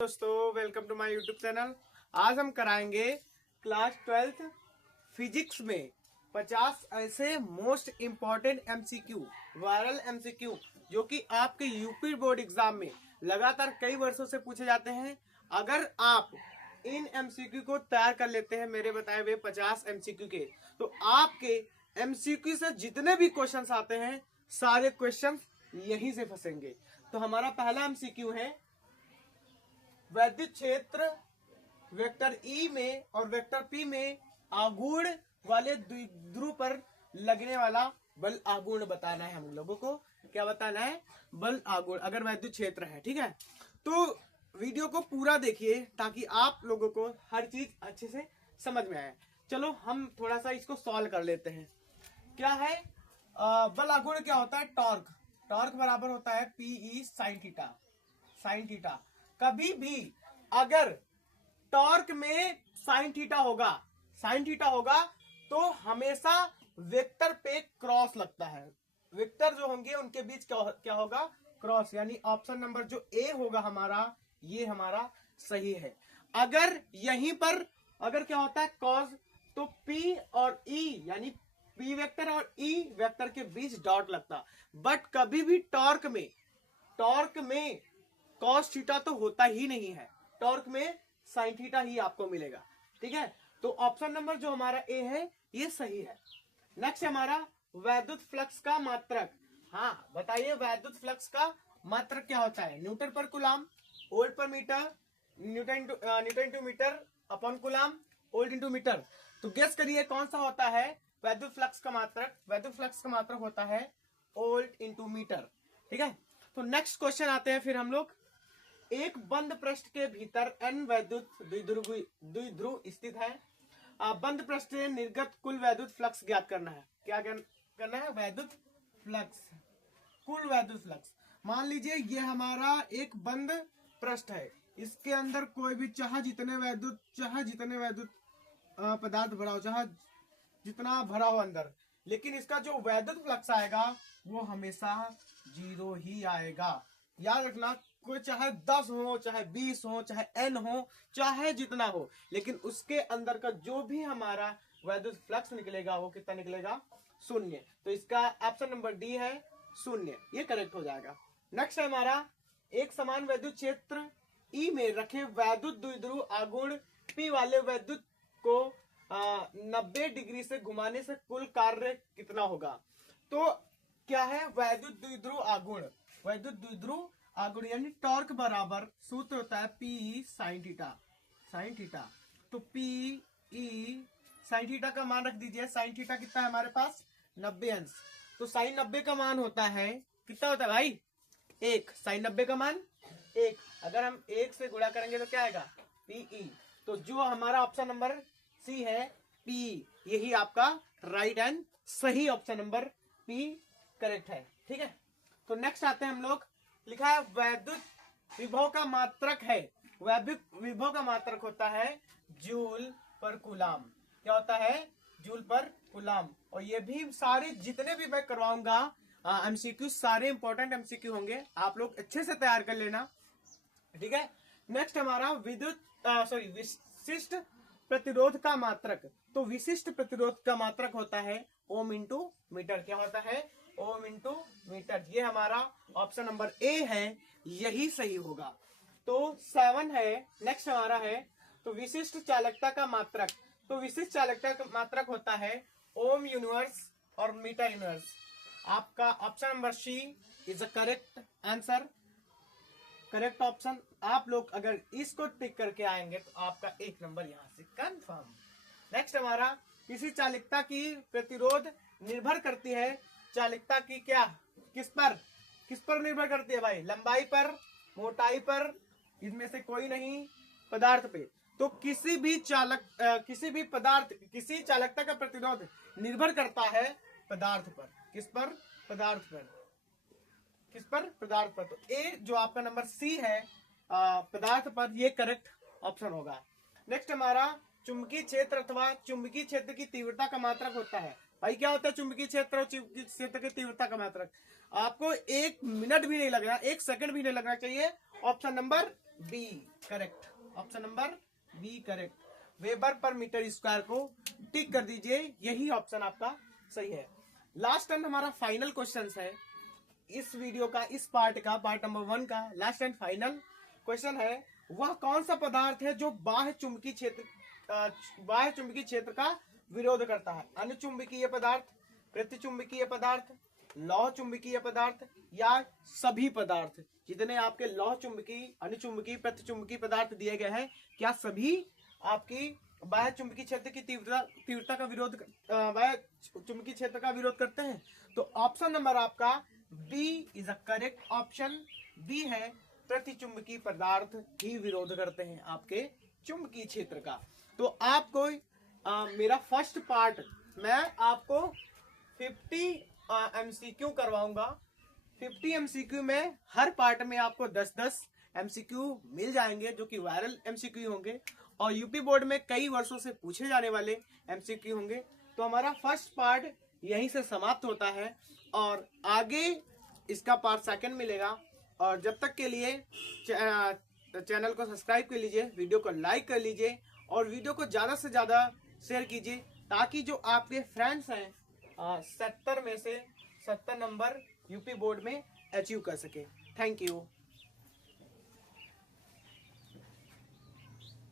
दोस्तों, welcome to my YouTube channel. आज हम कराएंगे क्लास 12th फिजिक्स में 50 ऐसे most important MCQ, viral MCQ जो कि आपके यूपी बोर्ड एग्जाम में लगातार कई वर्षों से पूछे जाते हैं। अगर आप इन एमसीक्यू को तैयार कर लेते हैं मेरे बताए हुए 50 एमसीक्यू के, तो आपके एमसीक्यू से जितने भी क्वेश्चंस आते हैं सारे क्वेश्चंस यहीं से फंसेंगे। तो हमारा पहला एमसीक्यू है वैद्युत क्षेत्र वेक्टर ई में और वेक्टर पी में आघूर्ण वाले द्विध्रुव पर लगने वाला बल आघूर्ण बताना है। हम लोगों को क्या बताना है? बल आघूर्ण, अगर वैद्युत क्षेत्र है। ठीक है, तो वीडियो को पूरा देखिए ताकि आप लोगों को हर चीज अच्छे से समझ में आए। चलो हम थोड़ा सा इसको सॉल्व कर लेते हैं। क्या है बल आघूर्ण? क्या होता है? टॉर्क। टॉर्क बराबर होता है P E sine theta. Sine theta कभी भी अगर टॉर्क में साइन थीटा होगा, साइन थीटा होगा तो हमेशा वेक्टर पे क्रॉस लगता है। वेक्टर जो होंगे उनके बीच क्या होगा? क्रॉस। यानी ऑप्शन नंबर जो ए होगा हमारा, ये हमारा सही है। अगर यहीं पर अगर क्या होता है कॉस, तो पी और ई यानी पी वेक्टर और ई वेक्टर के बीच डॉट लगता। बट कभी भी टॉर्क में कॉस थीटा तो होता ही नहीं है, टॉर्क में साइन थीटा ही आपको मिलेगा। ठीक है, तो ऑप्शन नंबर जो हमारा ए है ये सही है। नेक्स्ट हमारा वैद्युत फ्लक्स का मात्रक। हाँ बताइए, वैद्युत फ्लक्स का मात्रक क्या होता है? न्यूटन पर कूलम, वोल्ट पर metre, newton two metre upon coulomb, volt into metre. तो गेस करिए कौन सा होता है वैद्युत फ्लक्स का मात्रक? वैद्युत फ्लक्स का मात्रक होता है वोल्ट इंटू मीटर। ठीक है, तो नेक्स्ट क्वेश्चन आते हैं फिर हम लोग। एक बंद पृष्ठ के भीतर n वैद्युत द्विध्रुव स्थित है। बंद पृष्ठ से निर्गत कुल वैद्युत फ्लक्स ज्ञात करना है। क्या करना है? वैद्युत फ्लक्स, कुल वैद्युत फ्लक्स। मान लीजिए ये हमारा एक बंद पृष्ठ है, इसके अंदर कोई भी चाहे जितने वैद्युत पदार्थ भरा हो, चाहे जितना भरा हो अंदर, लेकिन इसका जो वैद्युत फ्लक्स आएगा वो हमेशा 0 ही आएगा। याद रखना, कोई चाहे 10 हो, चाहे 20 हो, चाहे n हो, चाहे जितना हो, लेकिन उसके अंदर का जो भी हमारा वैद्युत फ्लक्स निकलेगा वो कितना निकलेगा? 0। तो इसका ऑप्शन नंबर डी है 0, ये करेक्ट हो जाएगा। नेक्स्ट है हमारा एक समान वैद्युत क्षेत्र ई में रखे वैद्युत द्विध्रुव आघूर्ण पी वाले वैद्युत को 90 डिग्री से घुमाने से कुल कार्य कितना होगा? तो क्या है वैद्युत द्विध्रुव आघूर्ण? वैद्युत द्विध्रुव आघूर्ण यानी टॉर्क बराबर सूत्र होता है P sign theta. Sine theta, तो पी ई साइन थीटा का मान रख दीजिए। साइन थीटा कितना है हमारे पास? 90 अंश। तो साइन 90 का मान होता है कितना होता है भाई? 1। साइन 90 का मान 1। अगर हम 1 से गुणा करेंगे तो क्या आएगा? पीई। तो जो हमारा ऑप्शन नंबर सी है पी, यही आपका राइट एंड सही ऑप्शन नंबर पी करेक्ट है। ठीक है, तो नेक्स्ट आते हैं हम लोग। लिखा है वैद्युत विभव का मात्रक है। वैद्युत विभव का मात्रक होता है जूल पर कूलम। क्या होता है? जूल पर कूलम। और ये भी सारे जितने भी मैं करवाऊंगा एमसीक्यू, सारे इंपॉर्टेंट एमसीक्यू होंगे, आप लोग अच्छे से तैयार कर लेना। ठीक है, नेक्स्ट हमारा विशिष्ट प्रतिरोध का मात्रक। तो विशिष्ट प्रतिरोध का मात्रक होता है ओम इंटू मीटर। क्या होता है? Ohm into metre. ये हमारा ऑप्शन नंबर ए है, यही सही होगा। तो 7 है। नेक्स्ट हमारा है तो विशिष्ट चालकता का मात्रक। तो विशिष्ट चालकता का मात्रक होता है ओम यूनिवर्स और मीटर यूनिवर्स। आपका option number C is a correct answer, correct option. आप लोग अगर इसको टिक करके आएंगे तो आपका 1 नंबर यहां से कंफर्म। नेक्स्ट हमारा किसी चालकता की प्रतिरोध निर्भर करती है। चालकता की क्या किस पर निर्भर करती है भाई? लंबाई पर, मोटाई पर, इनमें से कोई नहीं, पदार्थ पे। तो किसी भी चालकता का प्रतिरोध निर्भर करता है पदार्थ पर। किस पर? पदार्थ पर। किस पर? पदार्थ पर। तो ए जो आपका नंबर सी है पदार्थ पर, ये करेक्ट ऑप्शन होगा। नेक्स्ट हमारा चुंबकीय क्षेत्र अथवा चुंबकीय क्षेत्र की तीव्रता का मात्रक होता है। भाई क्या होता है चुंबकीय क्षेत्र और चुंबकीय क्षेत्र की तीव्रता का मात्रक? आपको 1 मिनट भी नहीं लगना, 1 सेकंड भी नहीं लगना चाहिए। Option number B correct, option number B correct. Weber पर मीटर स्क्वायर को टिक कर दीजिए, यही ऑप्शन आपका सही है। लास्ट एंड हमारा फाइनल क्वेश्चन है इस वीडियो का, इस पार्ट का, पार्ट नंबर 1 का लास्ट एंड फाइनल क्वेश्चन है, वह कौन सा पदार्थ है जो बाह्य चुंबकीय क्षेत्र का विरोध करता है? अनुचुंबकीय पदार्थ, प्रतिचुंबकीय पदार्थ, लौह चुंबकीय पदार्थ या सभी पदार्थ? जितने आपके लौह चुंबकीय, अनुचुंबकीय, प्रतिचुंबकीय पदार्थ दिए गए हैं, क्या सभी आपकी बाह्य चुंबकीय क्षेत्र की तीव्रता का विरोध, बाह्य चुंबकीय क्षेत्र का विरोध करते हैं? तो ऑप्शन नंबर आपका B is a correct option. B है, प्रतिचुंबकीय पदार्थ ही विरोध करते हैं आपके चुंबकीय क्षेत्र का। तो आपको मेरा फर्स्ट पार्ट मैं आपको 50 MCQ करवाऊंगा। 50 MCQ में हर पार्ट में आपको 10-10 MCQ मिल जाएंगे जो कि वायरल MCQ होंगे और यूपी बोर्ड में कई वर्षों से पूछे जाने वाले MCQ होंगे। तो हमारा फर्स्ट पार्ट यहीं से समाप्त होता है और आगे इसका पार्ट सेकंड मिलेगा। और जब तक के लिए चैनल को सब्सक्राइब कर लीजिए, वीडियो को लाइक कर लीजिए और वीडियो को ज़्यादा से ज़्यादा शेयर कीजिए ताकि जो आपके फ्रेंड्स हैं 70 में से 70 नंबर यूपी बोर्ड में अचीव कर सके। Thank you.